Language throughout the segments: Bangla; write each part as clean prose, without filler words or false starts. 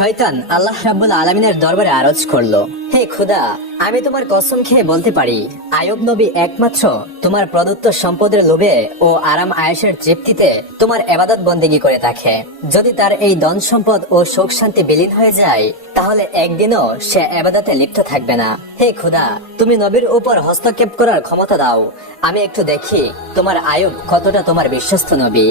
শয়তান আল্লাহ রাব্বুল আলামিনের দরবারে আরজ করলো, হে খুদা, আমি তোমার কসম খেয়ে বলতে পারি, আইয়ুব নবী একমাত্র তোমার প্রদত্ত সম্পদের লোভে ও আরাম আয়েশের তৃপ্তিতে তোমার ইবাদত বন্দেগী করে থাকে। যদি তার এই ধন সম্পদ ও সুখ শান্তি বিলীন হয়ে যায়, তাহলে একদিনও সে ইবাদতে লিপ্ত থাকবে না। হে খুদা, তুমি নবীর উপর হস্তক্ষেপ করার ক্ষমতা দাও, আমি একটু দেখি তোমার আইয়ুব কতটা তোমার বিশ্বস্ত নবী।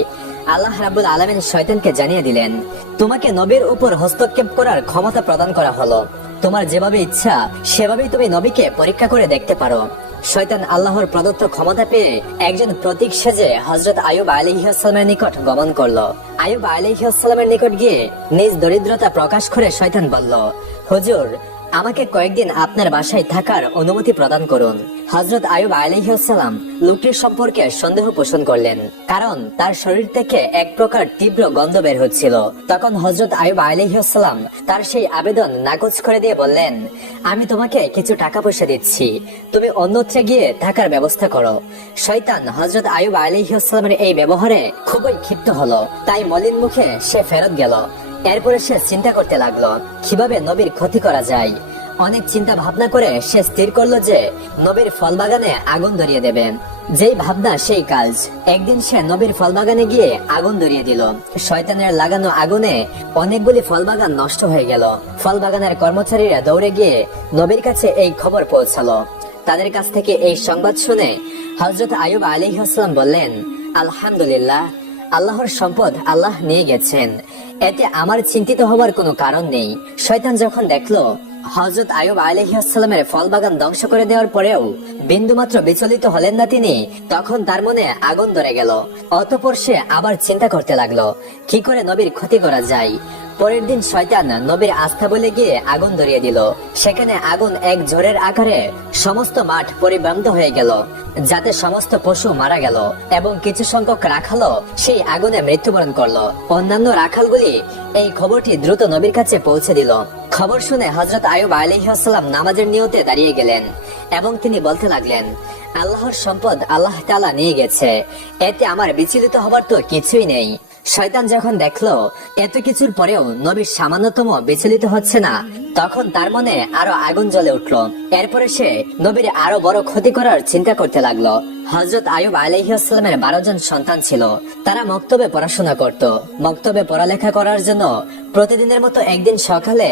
আল্লাহ রাব্বুল আলামিন শয়তানকে জানিয়ে দিলেন, তোমাকে নবীর উপর হস্তক্ষেপ করার ক্ষমতা প্রদান করা হলো। তোমার যেভাবে ইচ্ছা সেভাবেই তুমি নবীকে পরীক্ষা করে দেখতে পারো। শয়তান আল্লাহর প্রদত্ত ক্ষমতা পেয়ে একজন প্রতীক সেজে হযরত আইয়ুব আলাইহিস সালামের নিকট গমন করলো। আইয়ুব আলাইহিস সালামের নিকট গিয়ে নিজ দরিদ্রতা প্রকাশ করে শয়তান বলল, হুজুর, আমাকে কয়েকদিন আপনার বাসায় থাকার অনুমতি প্রদান করুন। হযরত আইয়ুব আলাইহিস সালাম লোকটির সম্পর্কে সন্দেহ পোষণ করলেন, কারণ তার শরীর থেকে এক প্রকার তীব্র গন্ধ বের হচ্ছিল। তখন হযরত আইয়ুব আলাইহিস সালাম তার সেই আবেদন নাকচ করে দিয়ে বললেন, আমি তোমাকে কিছু টাকা পয়সা দিচ্ছি, তুমি অন্যত্র গিয়ে থাকার ব্যবস্থা করো। শয়তান হযরত আইয়ুব আলাইহিস সালামের এই ব্যবহারে খুবই ক্ষিপ্ত হলো, তাই মলিন মুখে সে ফেরত গেল। এরপরে সে চিন্তা করতে লাগলো কিভাবে নবীর ক্ষতি করা যায়। অনেক চিন্তা ভাবনা করে সে স্থির করলো যে নবীর ফল বাগানে আগুন ধরিয়ে দেবে। যেই ভাবনা সেই কাজ। একদিন সে নবীর ফল বাগানে গিয়ে আগুন ধরিয়ে দিল। শয়তানের লাগানো আগুনে অনেকগুলি ফল বাগান নষ্ট হয়ে গেল। ফল বাগানের কর্মচারীরা দৌড়ে গিয়ে নবীর কাছে এই খবর পৌঁছালো। তাদের কাছ থেকে এই সংবাদ শুনে হযরত আইয়ুব আলাইহিস সালাম বললেন, আলহামদুলিল্লাহ, আল্লাহর সম্পদ আল্লাহ নিয়ে গেছেন, এতে আমার চিন্তিত হবার কোনো কারণ নেই। শয়তান যখন দেখলো হযরত আইয়ুব আলাইহিস সালামের ফল বাগান ধ্বংস করে দেওয়ার পরেও বিন্দুমাত্র বিচলিত হলেন না তিনি, তখন তার মনে আগুন ধরে গেল। অতঃপর সে আবার চিন্তা করতে লাগলো কি করে নবীর ক্ষতি করা যায়। পরের দিন শয়তান নবীর আস্থা বলে গিয়ে আগুন ধরিয়ে দিল। সেখানে আগুন এক ঝড়ের আকারে সমস্ত মাঠ পরিভ্রান্ত হয়ে গেল, যাতে সমস্ত পশু মারা গেল এবং কিছু সংখ্যক রাখালও সেই আগুনে মৃত্যুবরণ করলো। অন্যান্য রাখালগুলি এই খবরটি দ্রুত নবীর কাছে পৌঁছে দিল। খবর শুনে হযরত আইয়ুব আলাইহিস সালাম নামাজের নিয়তে দাঁড়িয়ে গেলেন এবং তিনি বলতে লাগলেন, আল্লাহর সম্পদ আল্লাহ তাআলা নিয়ে গেছে, এতে আমার বিচলিত হবার তো কিছুই নেই। শয়তান যখন দেখলো এত কিছুর পরেও নবী সামান্যতম বিচলিত হচ্ছে না, তখন তার মনে আরো আগুন জ্বলে উঠলো। এরপরে সে নবীর আরো বড় ক্ষতি করার চিন্তা করতে লাগলো। হযরত আইয়ুব আলাইহিস সালামের 12 জন সন্তান ছিল। তারা মক্তবে পড়াশোনা করত। মক্তবে পড়ালেখা করার জন্য প্রতিদিনের মতো একদিন সকালে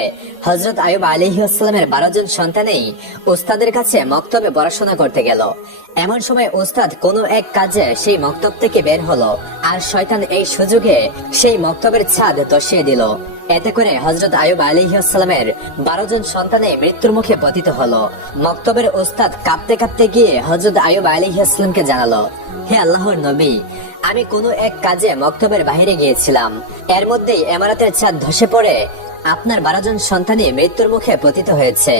হযরত আইয়ুব আলাইহিস সালামের 12 জন সন্তানেই উস্তাদের কাছে মক্তবে পড়াশোনা করতে গেল। এমন সময় উস্তাদ কোনো এক কাজে সেই মক্তব থেকে বের হলো, আর শয়তান এই সুযোগে সেই মক্তবের ছাদ ধসিয়ে দিল। এতে করে হযরত আইয়ুব আলাইহিস সালামের 12 জন সন্তানে মৃত্যুর মুখে পতিত হলো। মক্তবের উস্তাদ কাঁপতে কাঁপতে গিয়ে হযরত আইয়ুব আলাইহিস সালামকে জানালো, হে আল্লাহর নবী, আমি কোনো এক কাজে মক্তবের বাইরে গিয়েছিলাম, এর মধ্যেই ইমারতের ছাদ ধসে পড়ে আপনার 12 জন সন্তানই মৃত্যুর মুখে পতিত হয়েছে।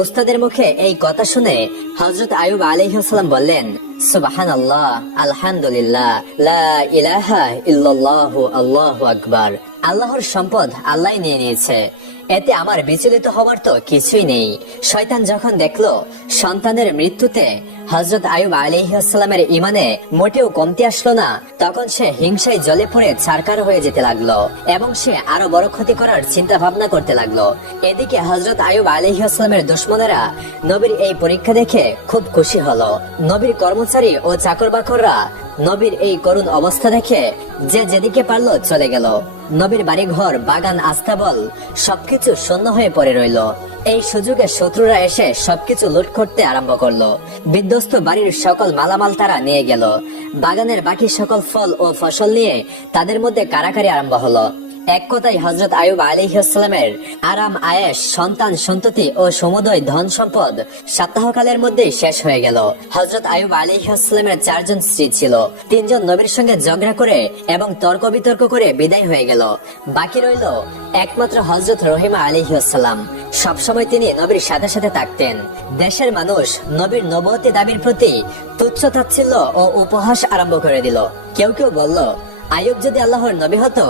উস্তাদের মুখে এই কথা শুনে হযরত আইয়ুব আলাইহিস সালাম বললেন, সুবহানাল্লাহ, আলহামদুলিল্লাহ, লা ইলাহা ইল্লাল্লাহু, আল্লাহু আকবার। আল্লাহর সম্পদ আল্লাহ নিয়ে নিয়েছে, এতে আমার বিচলিত হওয়ার তো কিছুই নেই। শয়তান যখন দেখলো সন্তানের মৃত্যুতে হযরত আইয়ুব আলাইহিস সালামের ঈমানে মোটেও কমতি আসলো না, তখন সে হিংসায় জ্বলে পড়ে ছারখার হয়ে যেতে লাগলো এবং সে আরো বড় ক্ষতি করার চিন্তা ভাবনা করতে লাগলো। এদিকে হযরত আইয়ুব আলাইহিস সালামের দুশমনেরা নবীর এই পরীক্ষা দেখে খুব খুশি হলো। নবীর কর্মচারী ও চাকর-বাকররা নবীর এই করুণ অবস্থা দেখে যে যেদিকে পারলো চলে গেল। নবীর বাড়ি ঘর, বাগান, আস্তাবল সবকিছু শূন্য হয়ে পড়ে রইল। এই সুযোগে শত্রুরা এসে সবকিছু লুট করতে আরম্ভ করলো। বিধ্বস্ত বাড়ির সকল মালামাল তারা নিয়ে গেল। বাগানের বাকি সকল ফল ও ফসল নিয়ে তাদের মধ্যে কারাকারি আরম্ভ হলো। এক কথায় হযরত আইয়ুব আলাইহিস সালামের আরাম আয়েশ, সন্তান সন্ততি ও সমুদয় ধন সম্পদ সপ্তাহকালের মধ্যে শেষ হয়ে গেল। হযরত আইয়ুব আলাইহিস সালামের 4 জন স্ত্রী ছিল। 3 জন নবীর সঙ্গে ঝগড়া করে এবং তর্ক বিতর্ক করে বিদায় হয়ে গেল। বাকি রইল একমাত্র হযরত রহিমা আলাইহিস সালাম। সবসময় তিনি নবীর সাথে সাথে থাকতেন। দেশের মানুষ নবীর নবুয়তি দাবির প্রতি তুচ্ছ তাচ্ছিল্য ও উপহাস আরম্ভ করে দিল। কেউ কেউ বলল, আইয়ুব যদি আল্লাহর নবী হতো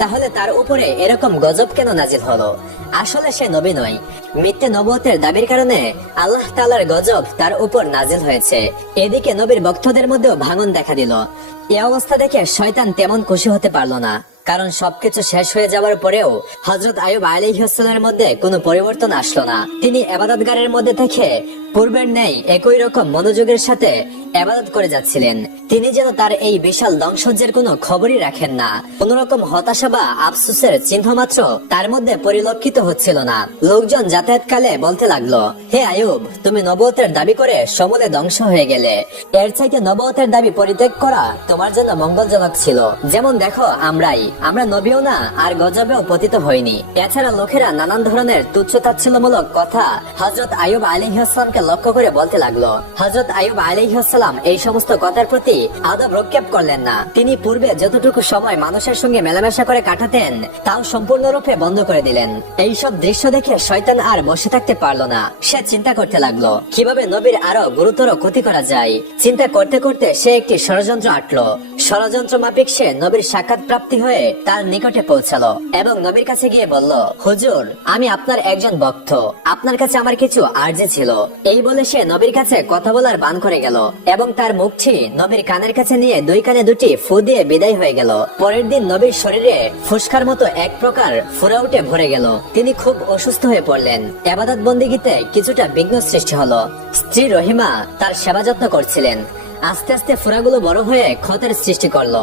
তাহলে তার উপরে এরকম গজব কেন নাজিল হলো? আসলে সে নবী নয়, মিথ্যে নবুয়তের দাবির কারণে আল্লাহ তাআলার গজব তার উপর নাজিল হয়েছে। এদিকে নবীর ভক্তদের মধ্যেও ভাঙন দেখা দিল। এই অবস্থা দেখে শয়তান তেমন খুশি হতে পারল না। কারণ সবকিছু শেষ হয়ে যাওয়ার পরেও হযরত আইয়ুব আলাইহিসসালামের মধ্যে কোনো পরিবর্তন আসলো না। তিনি ইবাদতগারের মধ্যে থেকে পূর্বের ন্যায় একই রকম মনোযোগের সাথে ইবাদত করে যাচ্ছিলেন। তিনি যেন তার এই বিশাল ধ্বংসযজ্ঞের কোনো খবরই রাখেন না। কোন রকম হতাশা বা আফসোসের চিহ্ন মাত্র তার মধ্যে পরিলক্ষিত হচ্ছিল না। লোকজন যাতায়াতকালে বলতে লাগলো, হে আইয়ুব, তুমি নবুয়তের দাবি করে সমূলে ধ্বংস হয়ে গেলে। এর চাইতে নবুয়তের দাবি পরিত্যাগ করা তোমার জন্য মঙ্গলজনক ছিল। যেমন দেখো, আমরা নবীও না আর গজবেও পতিত হইনি। এছাড়া লোকেরা নানান ধরনের তুচ্ছ-তাচ্ছিল্যমূলক কথা হযরত আইয়ুব আলাইহিসসালামকে লক্ষ্য করে বলতে লাগলো। হযরত আইয়ুব আলাইহিসসালাম এই সমস্ত কথার প্রতি আদব ভ্রুক্ষেপ করলেন না। তিনি পূর্বে যতটুকু সময় মানুষের সঙ্গে মেলামেশা করে কাটাতেন তাও সম্পূর্ণরূপে বন্ধ করে দিলেন। এইসব দৃশ্য দেখে শয়তান আর বসে থাকতে পারলো না। সে চিন্তা করতে লাগলো কিভাবে নবীর আরো গুরুতর ক্ষতি করা যায়। চিন্তা করতে করতে সে একটি ষড়যন্ত্র আঁটলো। ষড়যন্ত্র মাফিক সে নবীর সাক্ষাৎ প্রাপ্তি হয়ে তার নিকটে পৌঁছালো এবং নবীর কাছে গিয়ে বলল, হুজুর, আমি আপনার একজন ভক্ত, আপনার কাছে আমার কিছু আরজি ছিল। এই বলে সে নবীর কাছে কথা বলার বান করে গেল এবং তার মুখটি নবীর কানের কাছে নিয়ে দুই কানে দুটি ফু দিয়ে বিদায় হয়ে গেল। পরের দিন নবীর শরীরে ফুসকার মতো এক প্রকার ফুরা উঠে ভরে গেল। তিনি খুব অসুস্থ হয়ে পড়লেন। ইবাদত বন্দেগীতে কিছুটা বিঘ্ন সৃষ্টি হলো। স্ত্রী রহিমা তার সেবা যত্ন করছিলেন। আস্তে আস্তে ফুরাগুলো বড় হয়ে ক্ষতের সৃষ্টি করলো।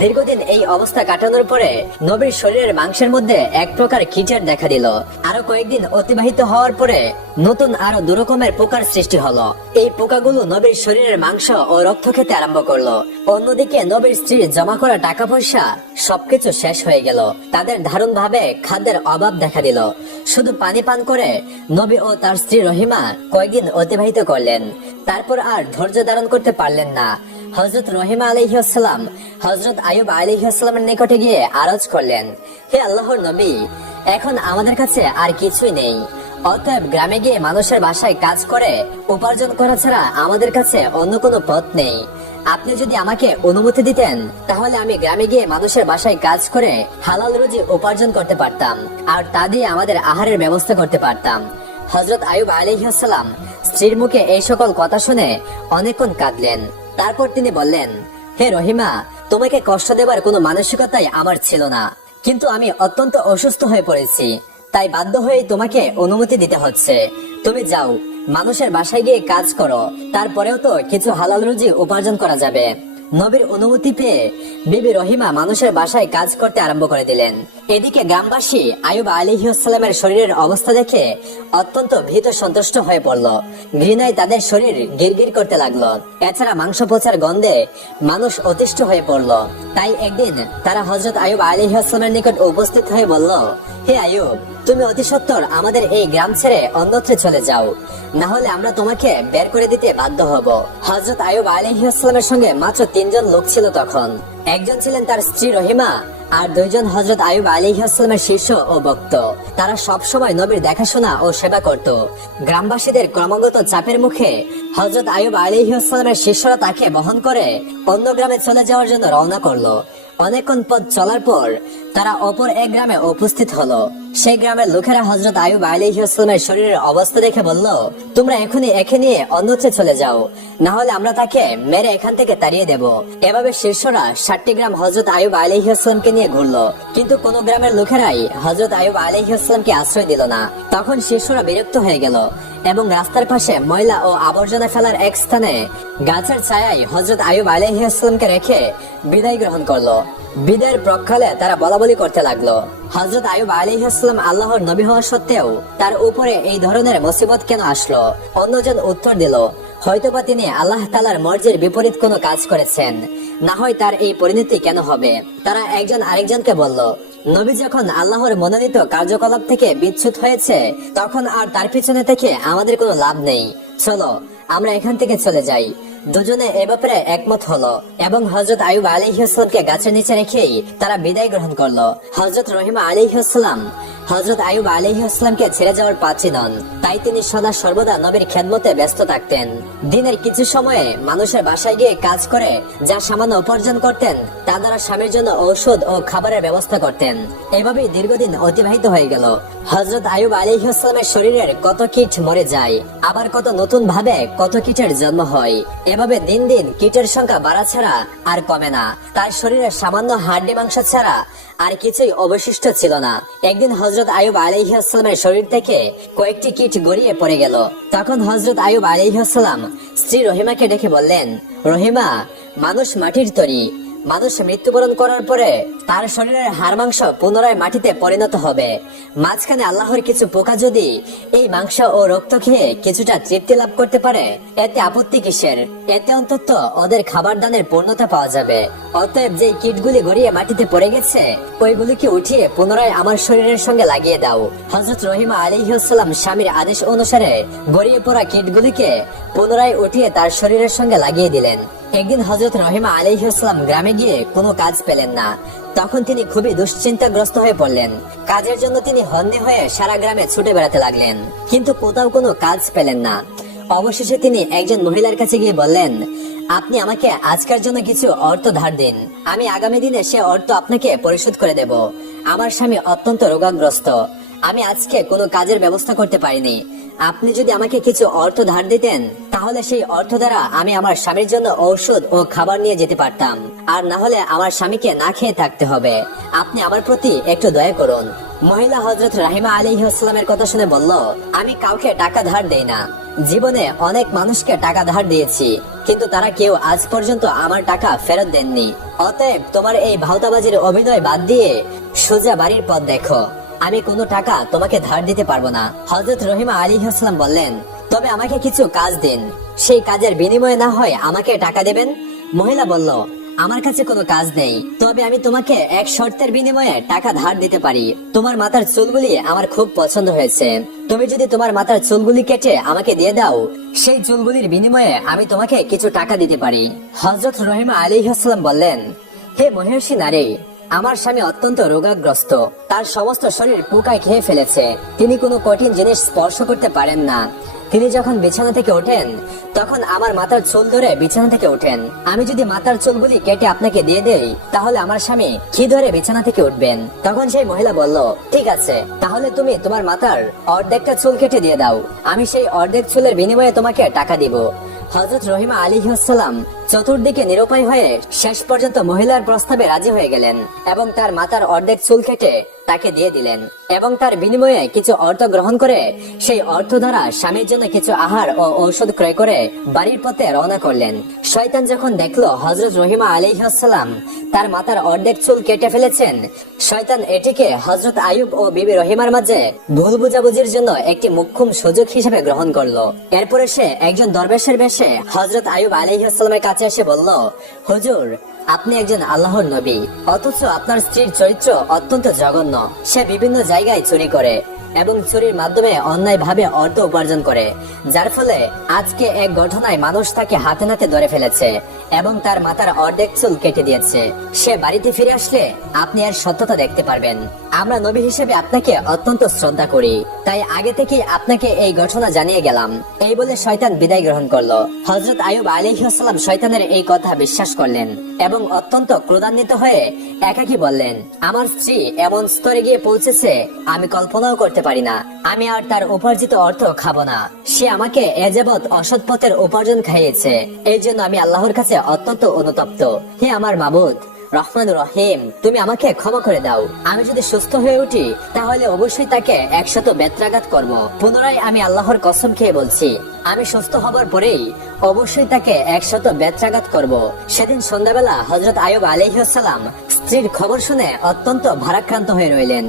দীর্ঘদিন এই অবস্থা কাটানোর পরে নবীর শরীরের মাংসের মধ্যে এক প্রকার কিটার দেখা দিল। আরো কয়েকদিন অতিবাহিত হওয়ার পরে নতুন আরো দুরকমের পোকার সৃষ্টি হলো। এই পোকাগুলো নবীর শরীরের মাংস ও রক্ত খেতে আরম্ভ করলো। অন্যদিকে নবীর স্ত্রীর জমা করা টাকা পয়সা সবকিছু শেষ হয়ে গেল। তাদের দারুণ ভাবে খাদ্যের অভাব দেখা দিল। শুধু পানি পান করে নবী ও তার স্ত্রী রহিমা কয়েকদিন অতিবাহিত করলেন। তারপর আর ধৈর্য ধারণ করতে পারলেন না। হযরত রহিমা আলাইহিসসালাম হযরত আইয়ুব আলাইহিসসালামের নিকটে গিয়ে আরজ করলেন, হে আল্লাহর নবী, এখন আমাদের কাছে আর কিছুই নেই। অতএব গ্রামে গিয়ে মানুষের বাসায় কাজ করে উপার্জন করা ছাড়া আমাদের কাছে অন্য কোনো পথ নেই। আপনি যদি আমাকে অনুমতি দিতেন তাহলে আমি গ্রামে গিয়ে মানুষের বাসায় কাজ করে হালাল রুজি উপার্জন করতে পারতাম আর তা দিয়ে আমাদের আহারের ব্যবস্থা করতে পারতাম। হযরত আইয়ুব আলাইহিসসালাম স্ত্রীর মুখে এই সকল কথা শুনে অনেকক্ষণ কাঁদলেন। তারপর তিনি বললেন, হে রহিমা, তোমাকে কষ্ট দেবার কোনো মানসিকতাই আমার ছিল না, কিন্তু আমি অত্যন্ত অসুস্থ হয়ে পড়েছি, তাই বাধ্য হয়ে তোমাকে অনুমতি দিতে হচ্ছে। তুমি যাও, মানুষের বাসায় গিয়ে কাজ করো, তারপরেও তো কিছু হালাল রুজি উপার্জন করা যাবে। নবীর অনুমতি পেয়ে বিবি রহিমা মানুষের বাসায় কাজ করতে আরম্ভ করে দিলেন। এদিকে গ্রামবাসী আইয়ুব আলাইহিসসালামের শরীরের অবস্থা দেখে অত্যন্ত ভীত সন্তুষ্ট হয়ে পড়ল। ঘৃণায় তাদের শরীর গিরগির করতে লাগলো। এছাড়া মাংস পচার গন্ধে মানুষ অতিষ্ঠ হয়ে পড়ল। তাই একদিন তারা হযরত আইয়ুব আলাইহিসসালামের নিকট উপস্থিত হয়ে বলল, হে আইয়ুব, তুমি অতি সত্বর আমাদের এই গ্রাম ছেড়ে অন্যত্রে চলে যাও, না হলে আমরা তোমাকে বের করে দিতে বাধ্য হব। হযরত আইয়ুব আলাইহিসসালামের সঙ্গে মাত্র 3 জন লোক ছিল তখন। একজন ছিলেন তার স্ত্রী রহিমা আর 2 জন হযরত আইয়ুব আলাইহিসসালামের শিষ্য ও ভক্ত। তারা সব সময় নবীর দেখাশোনা ও সেবা করত। গ্রামবাসীদের ক্রমাগত চাপের মুখে হযরত আইয়ুব আলাইহিসসালামের শিষ্যরা তাকে বহন করে অন্য গ্রামে চলে যাওয়ার জন্য রওনা করলো। অনেকক্ষণ পথ চলার পর তারা অপর এক গ্রামে উপস্থিত হলো। সেই গ্রামের লোকেরা হযরত আইয়ুব আলাইহিসসালামের শরীরের অবস্থা দেখে বলল, তোমরা এখনই একে নিয়ে অন্যত্রে চলে যাও, না হলে আমরা তাকে মেরে এখান থেকে তাড়িয়ে দেব। এভাবে শিষ্যরা 60টি গ্রাম হযরত আইয়ুব আলাইহিসসালামকে নিয়ে ঘুরলো, কিন্তু কোন গ্রামের লোকেরাই হযরত আইয়ুব আলাইহিসসালামকে আশ্রয় দিল না। তখন শিষ্যরা বিরক্ত হয়ে গেল এবং রাস্তার পাশে ময়লা ও আবর্জনা ফেলার এক স্থানে গাছের ছায়ায় হযরত আইয়ুব আলাইহিসসালামকে রেখে বিদায় গ্রহণ করলো। বিদায়ের প্রক্ষালে তারা বলাবলি করতে লাগলো, হযরত আইয়ুব আলাইহিসসালাম আল্লাহর নবী হওয়া সত্ত্বেও তার উপরে এই ধরনের মুসিবত কেন আসলো? অন্যজন উত্তর দিল, হয়তোবা তিনি আল্লাহ তাআলার মর্জির বিপরীত কোনো কাজ করেছেন, না হয় তার এই পরিণতি কেন হবে। তারা একজন আরেকজনকে বলল, নবী যখন আল্লাহর মনোনীত কার্যকলাপ থেকে বিচ্যুত হয়েছে তখন আর তার পিছনে থেকে আমাদের কোনো লাভ নেই, চলো আমরা এখান থেকে চলে যাই। দুজনে এ ব্যাপারে একমত হলো এবং হযরত আইয়ুব আলাইহিসসালামকে গাছের নিচে রেখেই তারা বিদায় গ্রহণ করলো। হযরত রহিমা আলাইহিসসালাম হযরত আইয়ুব আলাইহিস সালামকে ছেড়ে যাওয়ার পাত্রী নন, তাই তিনি সদা সর্বদা নবীর খেদমতে ব্যস্ত থাকতেন। দিনের কিছু সময়ে মানুষের বাসায় গিয়ে কাজ করে যা সামান্য উপার্জন করতেন তা দ্বারা স্বামীর জন্য ঔষধ ও খাবারের ব্যবস্থা করতেন। এভাবেই দীর্ঘদিন অতিবাহিত হয়ে গেল। হযরত আইয়ুব আলাইহিস সালামের শরীরের কত কীট মরে যায়, আবার কত নতুন ভাবে কত কীটের জন্ম হয়। এভাবে দিন দিন কীটের সংখ্যা বাড়া ছাড়া আর কমে না। তার শরীরে সামান্য হাড়ি মাংস ছাড়া আর কিছুই অবশিষ্ট ছিল না। একদিন হযরত আইয়ুব আলাইহিস সালামের শরীর থেকে কয়েকটি কীট গড়িয়ে পড়ে গেল। তখন হযরত আইয়ুব আলাইহিস সালাম স্ত্রী রহিমাকে ডেকে বললেন, রহিমা, মানুষ মাটির তৈরি। মানুষ মৃত্যুবরণ করার পরে তার শরীরের হাড় মাংস পুনরায় মাটিতে পরিণত হবে। মাঝখানে আল্লাহর কিছু পোকা যদি এই মাংস ও রক্ত খেয়ে কিছুটা তৃপ্তি লাভ করতে পারে, এতে আপত্তি কিসের? এতে অন্তত ওদের খাবার দানের পূর্ণতা পাওয়া যাবে। অতএব যে কীটগুলি গড়িয়ে মাটিতে পড়ে গেছে ওইগুলিকে উঠিয়ে পুনরায় আমার শরীরের সঙ্গে লাগিয়ে দাও। হযরত রহিমা আলাইহিস সালাম স্বামীর আদেশ অনুসারে গড়িয়ে পড়া কীটগুলিকে পুনরায় উঠিয়ে তার শরীরের সঙ্গে লাগিয়ে দিলেন। একদিন হযরত রহিমা আলাইহিস সালাম গ্রামে গিয়ে কোনো কাজ পেলেন না। তখন তিনি খুবই দুশ্চিন্তাগ্রস্ত হয়ে পড়লেন। কাজের জন্য তিনি হন্যে হয়ে সারা গ্রামে ছুটে বেড়াতে লাগলেন, কিন্তু কোথাও কোনো কাজ পেলেন না। অবশেষে তিনি একজন মহিলার কাছে গিয়ে বললেন, আপনি আমাকে আজকের জন্য কিছু অর্থ ধার দিন, আমি আগামী দিনে সে অর্থ আপনাকে পরিশোধ করে দেব। আমার স্বামী অত্যন্ত রোগাগ্রস্ত, আমি আজকে কোনো কাজের ব্যবস্থা করতে পারিনি। আপনি যদি আমাকে কিছু অর্থ ধার দিতেন তাহলে সেই অর্থ দ্বারা আমি আমার স্বামীর জন্য ঔষধ ও খাবার নিয়ে যেতে পারতাম, আর না হলে আমার স্বামীকে না খেয়ে থাকতে হবে। আপনি আমার প্রতি একটু দয়া করুন। মহিলা হযরত রহিমা আলাইহিস সালামের কথা শুনে বলল, আমি কাউকে টাকা ধার দেই না। জীবনে অনেক মানুষকে টাকা ধার দিয়েছি, কিন্তু তারা কেউ আজ পর্যন্ত আমার টাকা ফেরত দেননি। অতএব তোমার এই ভাওতাবাজির অভিনয় বাদ দিয়ে সোজা বাড়ির পথ দেখো। আমি কোনো টাকা তোমাকে ধার দিতে পারবো না। হযরত রহিমা আলাইহিস সালাম বললেন, তবে আমাকে কিছু কাজ দিন, সেই কাজের বিনিময়ে না হয় আমাকে টাকা দেবেন। মহিলা বলল, আমার কাছে কোনো কাজ নেই, তবে আমি তোমাকে এক শর্তের বিনিময়ে টাকা ধার দিতে পারি। তোমার মাথার চুলগুলি আমার খুব পছন্দ হয়েছে, তুমি যদি তোমার মাথার চুলগুলি কেটে আমাকে দিয়ে দাও, সেই চুলগুলির বিনিময়ে আমি তোমাকে কিছু টাকা দিতে পারি। হযরত রহিমা আলাইহিস সালাম বললেন, হে মহিষী নারী, আমার স্বামী অত্যন্ত রোগাগ্রস্ত, তার সমস্ত শরীর পোকায় খেয়ে ফেলেছে, তিনি কোনো কঠিন জিনিস স্পর্শ করতে পারেন না। তিনি যখন বিছানা থেকে ওঠেন তখন আমার মাথার চুল ধরে বিছানা থেকে ওঠেন। আমি যদি মাথার চুলগুলি কেটে আপনাকে দিয়ে দেই তাহলে আমার স্বামী কি ধরে বিছানা থেকে উঠবেন। তখন সেই মহিলা বলল, ঠিক আছে, তাহলে তুমি তোমার মাথার অর্ধেকটা চুল কেটে দিয়ে দাও, আমি সেই অর্ধেক চুলের বিনিময়ে তোমাকে টাকা দিব। হযরত রহিমা আলাইহিস সালাম চতুর্দিকে নিরুপায় হয়ে শেষ পর্যন্ত মহিলার প্রস্তাবে রাজি হয়ে গেলেন এবং তার মাথার অর্ধেক চুল কেটে তাকে দিয়ে দিলেন এবং তার বিনিময়ে কিছু অর্থ গ্রহণ করে সেই অর্থ দ্বারা স্বামীর জন্য কিছু আহার ও ঔষধ ক্রয় করে বাড়ির পথে রওনা করলেন। শয়তান যখন দেখলো হযরত রহিমা আলাইহিস সালাম তার মাথার অর্ধেক চুল কেটে ফেলেছেন, শয়তান এটিকে হযরত আইয়ুব ও বিবি রহিমার মাঝে ভুল বুঝাবুঝির জন্য একটি মুখ্যম সুযোগ হিসেবে গ্রহণ করলো। এরপরে সে একজন দরবেশের বেশে হযরত আইয়ুব আলাইহিস সালামের কাছে এসে বলল, হুজুর, আপনি একজন আল্লাহর নবী, অথচ আপনার স্ত্রীর চরিত্র অত্যন্ত জঘন্য। সে বিভিন্ন জায়গায় চুরি করে এবং চুরির মাধ্যমে অন্যায় ভাবে অর্থ উপার্জন করে, যার ফলে আজকে এক ঘটনায় মানুষ তাকে হাতে নাতে ধরে ফেলেছে এবং তার মাথার অর্ধেক চুল কেটে দিয়েছে। সে বাড়িতে ফিরে আসলে আপনি এর সত্যতা দেখতে পারবেন। আমরা নবী হিসেবে আপনাকে অত্যন্ত শ্রদ্ধা করি, তাই আগে থেকেই আপনাকে এই ঘটনা জানিয়ে গেলাম। এই বলে শয়তান বিদায় গ্রহণ করলো। হযরত আইয়ুব আলাইহিস সালাম শয়তানের এই কথা বিশ্বাস করলেন এবং অত্যন্ত ক্রোধান্বিত হয়ে একাকী বললেন, আমার স্ত্রী এমন স্তরে গিয়ে পৌঁছেছে আমি কল্পনাও করতে পারি না। আমি আর তার উপার্জিত অর্থ খাবো না। সে আমাকে এ যাবৎ অসৎ পথের উপার্জন খাইয়েছে, এই জন্য আমি আল্লাহর কাছে অত্যন্ত অনুতপ্ত। হে আমার মাবুদ রহমান রহিম, তুমি আমাকে ক্ষমা করে দাও। আমি যদি সুস্থ হয়ে উঠি তাহলে অবশ্যই তাকে 100 বেত্রাঘাত করব। পুনরায় আমি আল্লাহর কসম খেয়ে বলছি, আমি সুস্থ হবার পরেই অবশ্যই তাকে 100 বেত্রাঘাত করব। সেদিন সন্ধ্যাবেলা হযরত আইয়ুব আলাইহিস সালাম স্ত্রীর খবর শুনে অত্যন্ত ভারাক্রান্ত হয়ে রইলেন।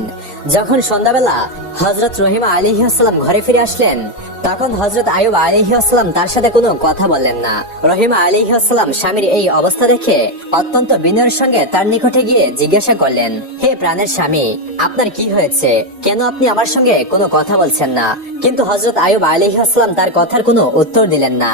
যখন সন্ধ্যাবেলা হযরত রহিমা আলাইহিস সালাম ঘরে ফিরে আসলেন তখন হযরত আইয়ুব আলাইহিস সালাম তার সাথে কোনো কথা বললেন না। রহিমা আলাইহিস সালাম স্বামীর এই অবস্থা দেখে অত্যন্ত বিনয়ের সঙ্গে তার নিকটে গিয়ে জিজ্ঞাসা করলেন, হে প্রাণের স্বামী, আপনার কি হয়েছে? কেন আপনি আমার সঙ্গে কোনো কথা বলছেন না? কিন্তু হযরত আইয়ুব আলাইহিস সালাম তার কথার কোনো উত্তর দিলেন না।